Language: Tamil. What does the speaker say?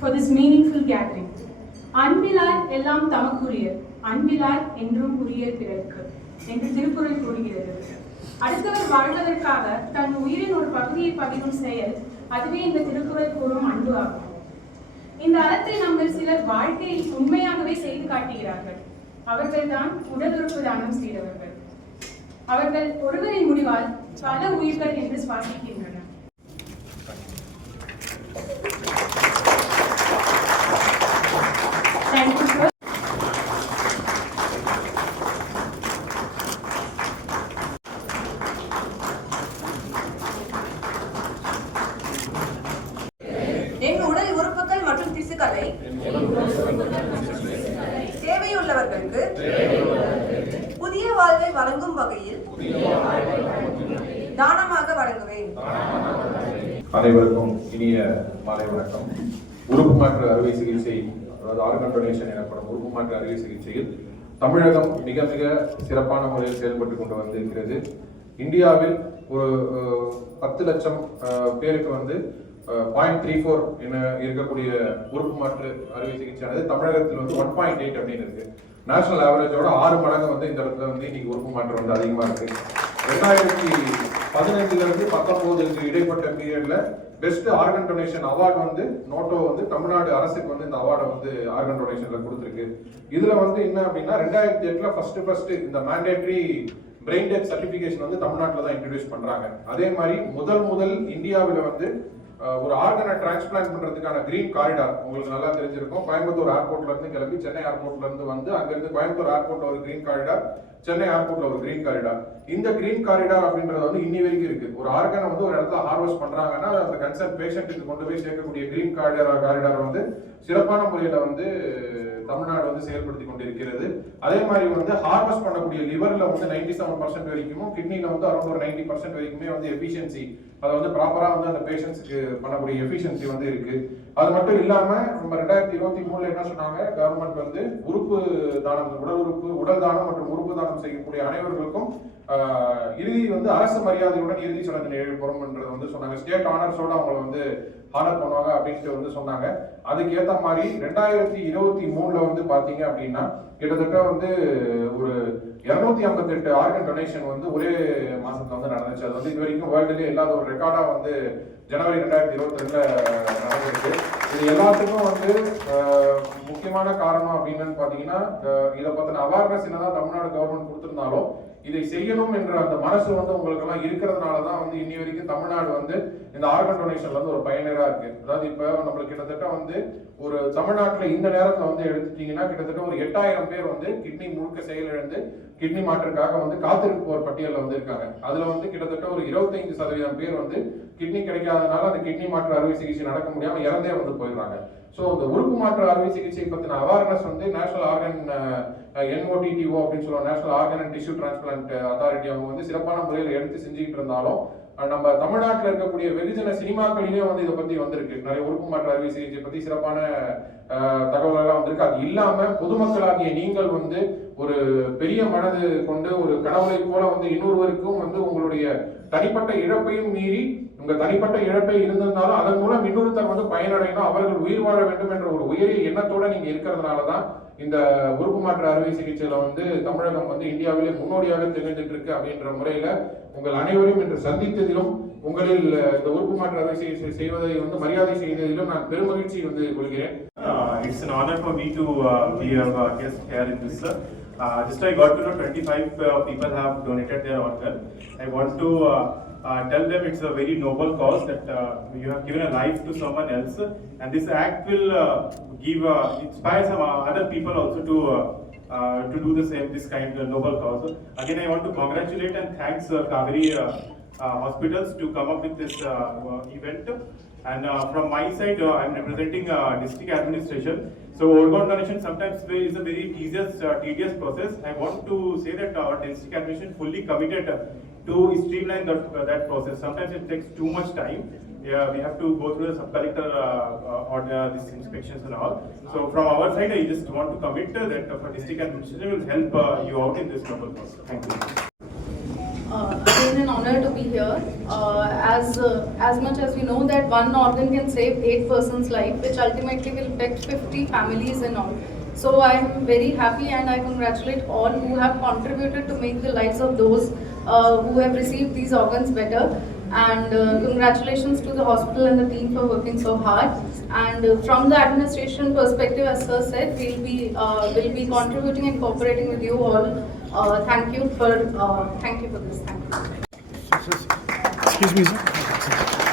for this meaningful gathering. அன்பிலார் எல்லாம் தமக்குரியர், அன்பிலார் என்றும் உரியர் பிறர்க்கு என்று திருக்குறள் கூறுகிறது. அடுத்தவர் வாழ்வதற்காக தன் உயிரின் ஒரு பகுதியை பகிரும் செயல், அதுவே இந்த திருக்குறள் கூறும் அன்பு ஆகும். இந்த அறத்தை நம்மில் சிலர் வாழ்க்கையில் உண்மையாகவே செய்து காட்டுகிறார்கள். அவர்கள்தான் உடல் உறுப்பு தானம் செய்தவர்கள். அவர்கள் ஒருவரின் முடிவால் பல உயிர்கள் என்று சுவாசிக்கின்றனர். எங்கள் உடல் உறுப்புகள் மற்றும் திசுக்களை தேவையுள்ளவர்களுக்கு புதிய வாழ்வை வழங்கும் வகையில் தானமாக வழங்குவேன். அனைவருக்கும் இனிய மாலை வணக்கம். உறுப்பு மாற்று அறுவை சிகிச்சை, அதாவது ஆர்கன் டொனேஷன் எனப்படும் உறுப்பு மாற்று அறுவை சிகிச்சையில் தமிழகம் மிக மிக சிறப்பான முறையில் செயல்பட்டு கொண்டு வந்திருக்கிறது. இந்தியாவில் ஒரு 10 லட்சம் பேருக்கு 0.34 என இருக்கக்கூடிய உறுப்பு மாற்று அறுவை சிகிச்சையானது தமிழகத்தில் 1.8 அப்படின்னு இருக்கு. நேஷனல் ஆவரேஜோட 6 மடங்கு இந்த இடத்துல இன்னைக்கு உறுப்பு மாற்று அதிகமா இருக்கு. 2015 இருந்து 19 இடைப்பட்ட பீரியட்ல பெஸ்ட் ஆர்கன் டொனேஷன் அவார்டு நோட்டோ தமிழ்நாடு அரசுக்கு இந்த அவார்டை ஆர்கன் டொனேஷன்ல கொடுத்துருக்கு. இதுல என்ன அப்படின்னா 2008ல ஃபர்ஸ்ட் இந்த மேண்டேட்டரி பிரெயின் டெத் சர்டிபிகேஷன் தமிழ்நாட்டில் தான் இன்ட்ரடியூஸ் பண்றாங்க. அதே மாதிரி முதல் இந்தியாவில் ஒரு ஆர்கனை டிரான்ஸ்பிளான்ட் பண்றதுக்கான கிரீன் காரிடார் உங்களுக்கு நல்லா தெரிஞ்சிருக்கும். கோயம்புத்தூர் ஏர்போர்ட்ல இருந்து கிளம்பி சென்னை ஏர்போர்ட்ல இருந்து அங்கிருந்து கோயம்புத்தூர் ஏர்போர்ட்ல ஒரு கிரீன் காரிடார், சென்னை ஏர்போர்ட்ல ஒரு கிரீன் காரிடார். இந்த கிரீன் காரிடார் அப்படின்றது இன்னி வரைக்கும் இருக்கு. ஒரு ஆர்கனை ஒரு இடத்துல ஹார்வெஸ்ட் பண்றாங்கன்னா அந்த கன்சர்ன் பேஷண்ட்டுக்கு கொண்டு போய் சேர்க்கக்கூடிய கிரீன் காரிடார் சிறப்பான முறையில தமிழ்நாடு செயல்படுத்தி கொண்டிருக்கிறது. அதே மாதிரி ஹார்வெஸ்ட் பண்ணக்கூடிய லிவர்ல 97% வரைக்கும், கிட்னில அரௌண்ட் ஒரு 90% வரைக்குமே எஃபிஷியன்சி, அதை ப்ராப்பரா அந்த பேஷண்ட்ஸ்க்கு பண்ணக்கூடிய எஃபிஷியன்சி இருக்கு. அது மட்டும் இல்லாம நம்ம 2023ல என்ன சொன்னாங்க, கவர்மெண்ட் உறுப்பு தானம், உடல் தானம் மற்றும் உறுப்பு தானம் செய்யக்கூடிய அனைவர்களுக்கும் இறுதி அரசு மரியாதையுடன் இறுதி சடங்கு எழுப்புறோம்ன்றது சொன்னாங்க. ஸ்டேட் ஆனர்ஸோட அவங்களை ஹானர் பண்ணுவாங்க அப்படின்ட்டு சொன்னாங்க. அதுக்கு ஏத்த மாதிரி 2023ல பாத்தீங்க அப்படின்னா கிட்டத்தட்ட ஒரு 258 ஆர்கன் டொனேஷன் ஒரே மாசத்துல நடந்துச்சு. அது இது வரைக்கும் வேர்ல்டுலேயே இல்லாத ஒரு ரெக்கார்டா ஜனவரி 2022ல நடந்திருக்கு. இது எல்லாத்துக்கும் முக்கியமான காரணம் அப்படின்னு பாத்தீங்கன்னா, இதை பத்தின அவேர்னஸ் என்னதான் தமிழ்நாடு கவர்மெண்ட் கொடுத்திருந்தாலும் இதை செய்யணும் என்ற அந்த மனசு உங்களுக்கு எல்லாம் இருக்கிறதுனாலதான் இன்னி வரைக்கும் தமிழ்நாடு இந்த ஆர்கன் டொனேஷன்ல ஒரு பயனரா இருக்கு. அதாவது இப்ப நம்மளுக்கு கிட்டத்தட்ட ஒரு தமிழ்நாட்டுல இந்த நேரத்துல எடுத்துட்டீங்கன்னா கிட்டத்தட்ட ஒரு 8000 பேர் கிட்னி முழுக்க செயலிழந்து கிட்னி மாற்றுக்காக காத்திருப்போர் பட்டியல்ல இருக்காங்க. அதுல கிட்டத்தட்ட ஒரு 25% பேர் கிட்னி கிடைக்காதனால அந்த கிட்னி மாற்று அறுவை சிகிச்சை நடக்க முடியாம இறந்தே போயிடுறாங்க. சோ அந்த உறுப்பு மாற்று அறுவை சிகிச்சை பத்தின அவேர்னஸ் நேஷனல் ஆர்கன் NOTTO அப்படின்னு சொல்லுவாங்க, national organ and tissue transplant authority, அவங்க சிறப்பான முறையில் எடுத்து செஞ்சுக்கிட்டு இருந்தாலும் நம்ம தமிழ்நாட்டில் இருக்கக்கூடிய வெகுஜன சினிமாக்களிலேயே இதை பத்தி வந்திருக்கு. நிறைய உறுப்பு மாற்று அறுவை சிகிச்சை பத்தி சிறப்பான தகவல்கள்லாம் வந்திருக்கு. அது இல்லாம பொதுமக்களாகிய நீங்கள் ஒரு பெரிய மனது கொண்டு ஒரு கடவுளை போல இன்னொருவருக்கும் உங்களுடைய தனிப்பட்ட இழப்பையும் மீறி உங்க தனிப்பட்ட இழப்பை இருந்திருந்தாலும் அதன் மூலம் இன்னொருத்தர் பயனடையணும், அவர்கள் உயிர் வாழ வேண்டும் என்ற ஒரு உயரிய எண்ணத்தோட நீங்க இருக்கிறதுனாலதான் இந்த உறுப்பு மாற்று அறுவை சிகிச்சையில தமிழகம் இந்தியாவிலே முன்னோடியாக திகழ்ந்துட்டு இருக்கு அப்படின்ற முறையில உங்கள் அனைவரும் இன்று சந்தித்ததிலும் உங்களில் இந்த உறுப்பு மாற்று அறுவை சிகிச்சை செய்வதை மரியாதை செய்ததிலும் நான் பெருமகிழ்ச்சி கொள்கிறேன். It's an honor for me to be a guest here in this. Just I got to know 25 people have donated their organ. I want to tell them it's a very noble cause that you have given a life to someone else, and this act will inspire some other people also to do the same, this kind of noble cause. Again, I want to congratulate and thanks Kaveri hospitals to come up with this event. And from my side, I'm representing district administration. So organ donation sometimes is a very tedious process. I want to say that our district administration fully committed to streamline that process. Sometimes it takes too much time. Yeah, we have to go through the sub-collector order, these inspections and all. So from our side, I just want to commit that our district administration will help you out in this noble process. Thank you. Again, an honor honor to be here. As much as we know that one organ can save 8 persons' life, which ultimately will affect 50 families and all. So I am very happy and I congratulate all who have contributed to make the lives of those who have received these organs better. And congratulations to the hospital and the team for working so hard. And from the administration perspective, as sir said, we'll be contributing and cooperating with you all. Thank you for this. Thank you. Excuse me, sir.